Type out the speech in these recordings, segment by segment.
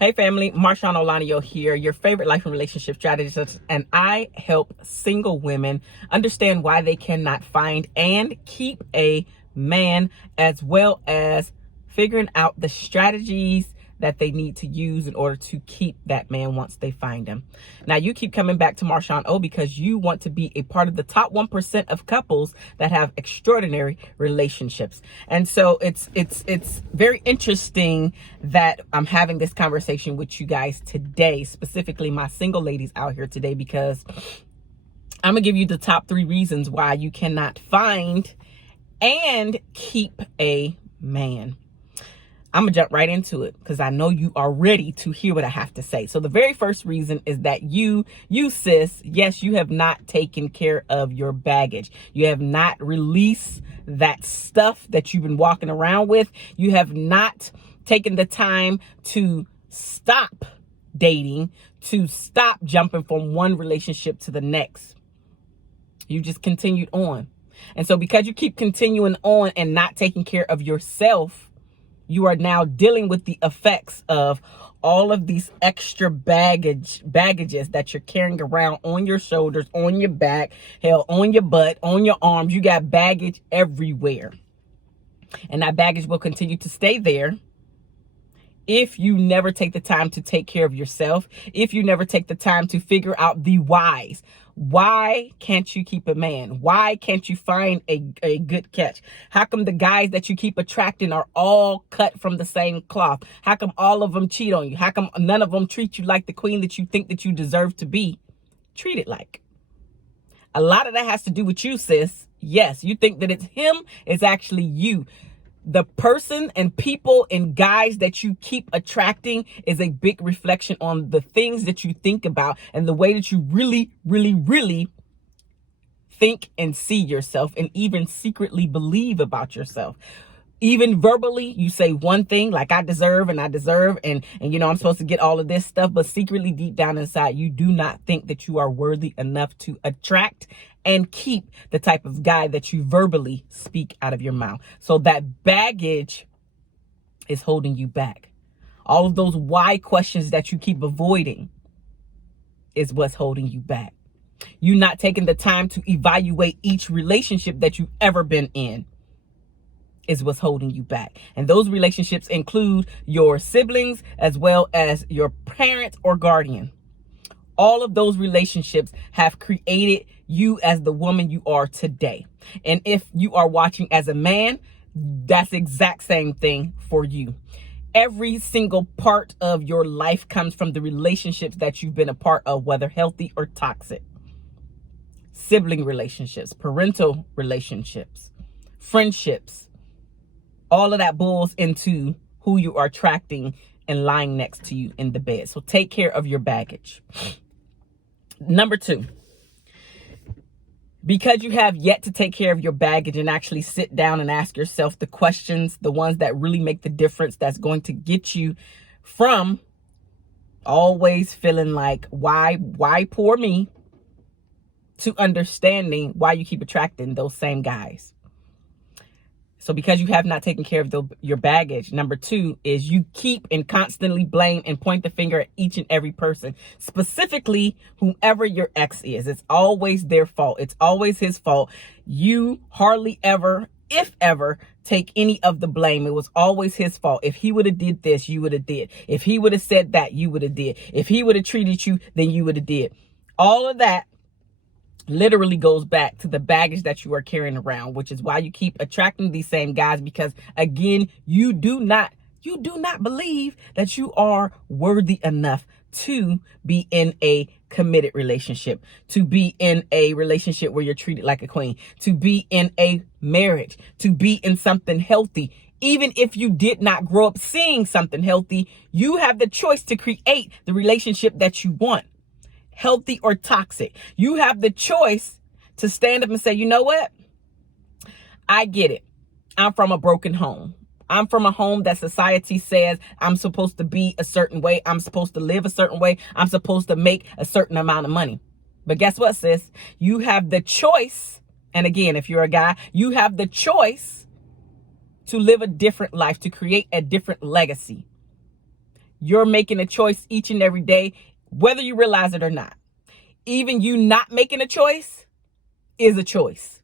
Hey family, MarshaunO here, your favorite life and relationship strategist, and I help single women understand why they cannot find and keep a man, as well as figuring out the strategies that they need to use in order to keep that man once they find him. Now, you keep coming back to MarshaunO because you want to be a part of the top 1% of couples that have extraordinary relationships. And so it's very interesting that I'm having this conversation with you guys today, specifically my single ladies out here today, because I'm gonna give you the top 3 reasons why you cannot find and keep a man. I'm gonna jump right into it because I know you are ready to hear what I have to say. So the very first reason is that you sis, yes, you have not taken care of your baggage. You have not released that stuff that you've been walking around with. You have not taken the time to stop dating, to stop jumping from one relationship to the next. You just continued on. And so because you keep continuing on and not taking care of yourself, you are now dealing with the effects of all of these extra baggages that you're carrying around on your shoulders, on your back, hell, on your butt, on your arms. You got baggage everywhere. And that baggage will continue to stay there if you never take the time to take care of yourself, if you never take the time to figure out the whys. Why can't you keep a man? Why can't you find a good catch? How come the guys that you keep attracting are all cut from the same cloth? How come all of them cheat on you? How come none of them treat you like the queen that you think that you deserve to be treated like? A lot of that has to do with you, sis. Yes, you think that it's him. It's actually you. The person and people and guys that you keep attracting is a big reflection on the things that you think about and the way that you really, really, really think and see yourself and even secretly believe about yourself. Even verbally, you say one thing like I deserve and you know, I'm supposed to get all of this stuff, but secretly deep down inside, you do not think that you are worthy enough to attract and keep the type of guy that you verbally speak out of your mouth. So that baggage is holding you back. All of those why questions that you keep avoiding is what's holding you back. You not taking the time to evaluate each relationship that you've ever been in is what's holding you back. And those relationships include your siblings as well as your parents or guardian. All of those relationships have created you as the woman you are today. And if you are watching as a man, that's the exact same thing for you. Every single part of your life comes from the relationships that you've been a part of, whether healthy or toxic. Sibling relationships, parental relationships, friendships. All of that boils into who you are attracting and lying next to you in the bed. So take care of your baggage. Number 2, because you have yet to take care of your baggage and actually sit down and ask yourself the questions, the ones that really make the difference, that's going to get you from always feeling like, why poor me, to understanding why you keep attracting those same guys. So because you have not taken care of your baggage, number 2 is you keep and constantly blame and point the finger at each and every person, specifically whomever your ex is. It's always their fault. It's always his fault. You hardly ever, if ever, take any of the blame. It was always his fault. If he would have did this, you would have did. If he would have said that, you would have did. If he would have treated you, then you would have did. All of that literally goes back to the baggage that you are carrying around, which is why you keep attracting these same guys, because again, you do not believe that you are worthy enough to be in a committed relationship, to be in a relationship where you're treated like a queen, to be in a marriage, to be in something healthy. Even if you did not grow up seeing something healthy, you have the choice to create the relationship that you want. Healthy or toxic. You have the choice to stand up and say, you know what? I get it. I'm from a broken home. I'm from a home that society says I'm supposed to be a certain way. I'm supposed to live a certain way. I'm supposed to make a certain amount of money. But guess what, sis? You have the choice. And again, if you're a guy, you have the choice to live a different life, to create a different legacy. You're making a choice each and every day, whether you realize it or not. Even you not making a choice is a choice.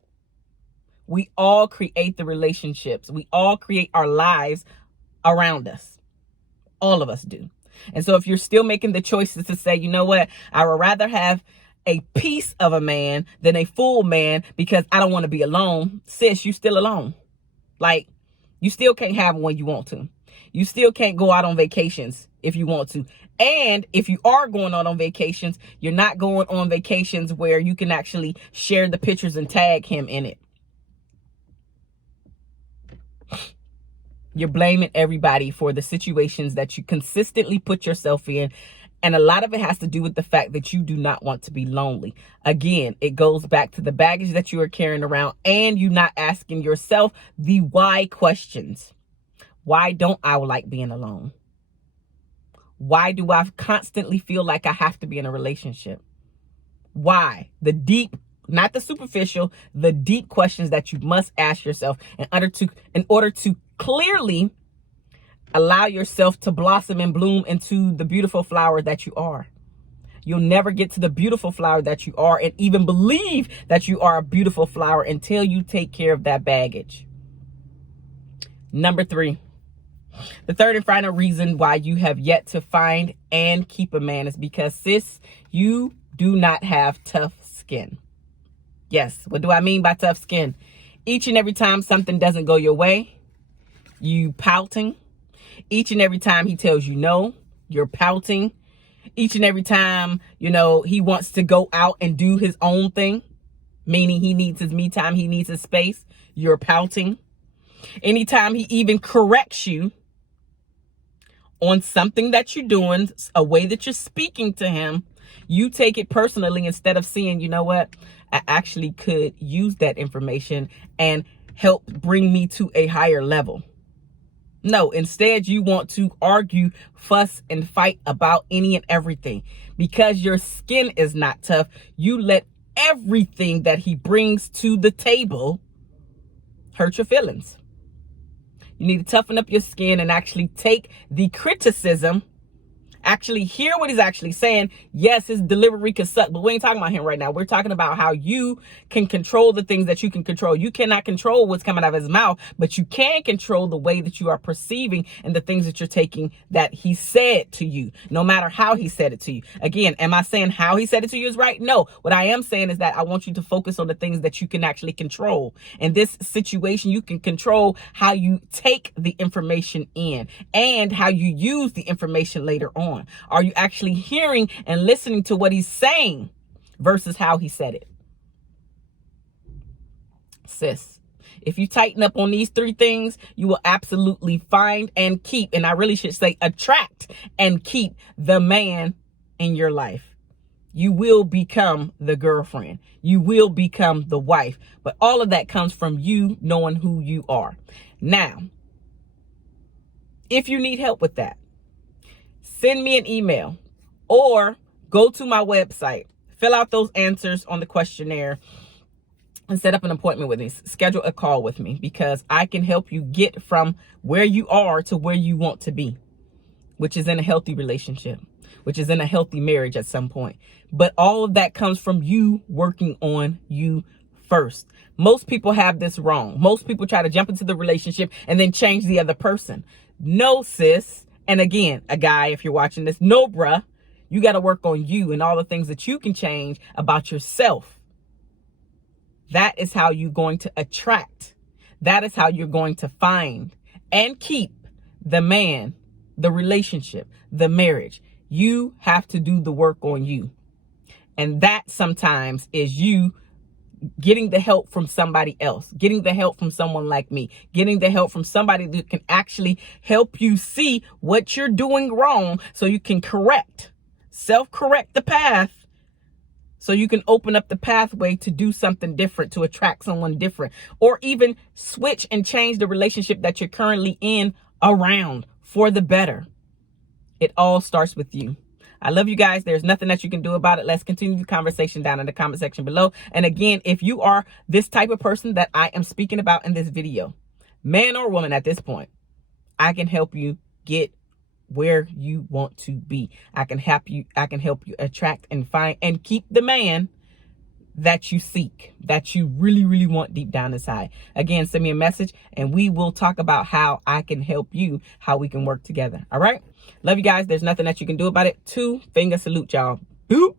We all create the relationships. We all create our lives around us. All of us do. And so if you're still making the choices to say, you know what, I would rather have a piece of a man than a full man because I don't want to be alone, sis, you still alone. Like, you still can't have when you want to. You still can't go out on vacations if you want to. And if you are going out on vacations, you're not going on vacations where you can actually share the pictures and tag him in it. You're blaming everybody for the situations that you consistently put yourself in. And a lot of it has to do with the fact that you do not want to be lonely. Again, it goes back to the baggage that you are carrying around and you not asking yourself the why questions. Why don't I like being alone? Why do I constantly feel like I have to be in a relationship? Why? The deep, not the superficial, the deep questions that you must ask yourself in order to clearly allow yourself to blossom and bloom into the beautiful flower that you are. You'll never get to the beautiful flower that you are and even believe that you are a beautiful flower until you take care of that baggage. Number 3, the third and final reason why you have yet to find and keep a man is because, sis, you do not have tough skin. Yes, what do I mean by tough skin? Each and every time something doesn't go your way, you pouting. Each and every time he tells you no, you're pouting. Each and every time, he wants to go out and do his own thing, meaning he needs his me time, he needs his space, you're pouting. Anytime he even corrects you on something that you're doing, a way that you're speaking to him, you take it personally instead of seeing, you know what, I actually could use that information and help bring me to a higher level. No, instead you want to argue, fuss, and fight about any and everything. Because your skin is not tough, you let everything that he brings to the table hurt your feelings. You need to toughen up your skin and actually take the criticism, actually hear what he's actually saying. Yes, his delivery could suck, but we ain't talking about him right now. We're talking about how you can control the things that you can control. You cannot control what's coming out of his mouth, but you can control the way that you are perceiving and the things that you're taking that he said to you, no matter how he said it to you. Again, am I saying how he said it to you is right? No. What I am saying is that I want you to focus on the things that you can actually control. In this situation, you can control how you take the information in and how you use the information later on. Are you actually hearing and listening to what he's saying versus how he said it? Sis, if you tighten up on these 3 things, you will absolutely find and keep, and I really should say attract and keep the man in your life. You will become the girlfriend. You will become the wife. But all of that comes from you knowing who you are. Now, if you need help with that, send me an email or go to my website, fill out those answers on the questionnaire and set up an appointment with me. Schedule a call with me because I can help you get from where you are to where you want to be, which is in a healthy relationship, which is in a healthy marriage at some point. But all of that comes from you working on you first. Most people have this wrong. Most people try to jump into the relationship and then change the other person. No, sis. And again, a guy, if you're watching this, no, bruh, you got to work on you and all the things that you can change about yourself. That is how you're going to attract. That is how you're going to find and keep the man, the relationship, the marriage. You have to do the work on you. And that sometimes is you getting the help from somebody else, getting the help from someone like me, getting the help from somebody that can actually help you see what you're doing wrong so you can self-correct the path so you can open up the pathway to do something different, to attract someone different, or even switch and change the relationship that you're currently in around for the better. It all starts with you. I love you guys. There's nothing that you can do about it. Let's continue the conversation down in the comment section below. And again, if you are this type of person that I am speaking about in this video, man or woman at this point, I can help you get where you want to be. I can help you attract and find and keep the man that you seek, that you really, really want deep down inside. Again, send me a message and we will talk about how I can help you, how we can work together. All right. Love you guys. There's nothing that you can do about it. 2-finger salute, y'all. Boop.